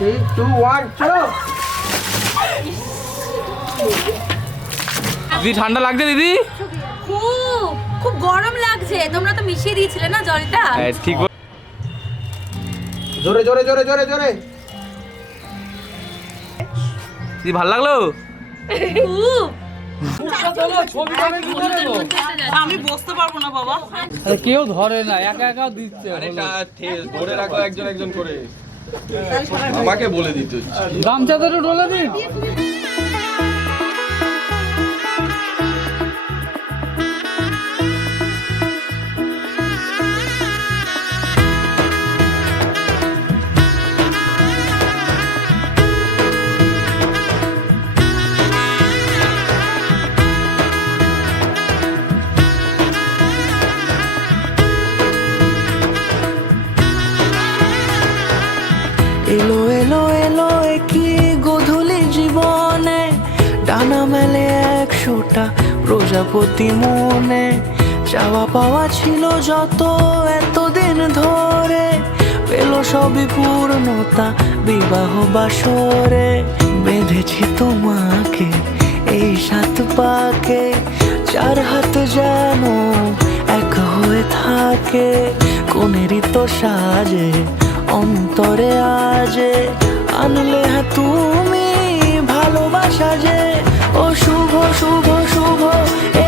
3, 2, 1, চলো। দিদি ঠান্ডা লাগছে দিদি? খুব খুব গরম লাগছে, তোমরা তো মিশিয়ে দিয়েছিলে না জলটা। হ্যাঁ ঠিক। জোরে জোরে জোরে জোরে জোরে। দিদি ভালো লাগলো? খুব আমি বসতে পারবো না বাবা। কেউ ধরে না, একা একা দিচ্ছে। ধরে রাখো একজন একজন করে, আমাকে বলে দিতে হচ্ছে। গামছা ধরে ডলে দিন। এলো এলো এলো কি গোধূলি জীবনে, ডানা মেলে 100টা প্রজাপতি মনে। চাওয়া পাওয়া ছিল যত এতদিন ধরে, পেল সবই পূর্ণতা বিবাহ বাসরে। বেঁধেছি তোমাকে এই 7 পাকে, 4 হাত যেন এক হয়ে থাকে। কোনেরই তো সাজে অন্তরে আজে, আনলে হ্যাঁ তুমি ভালোবাসা যে। ও শুভ শুভ শুভ এ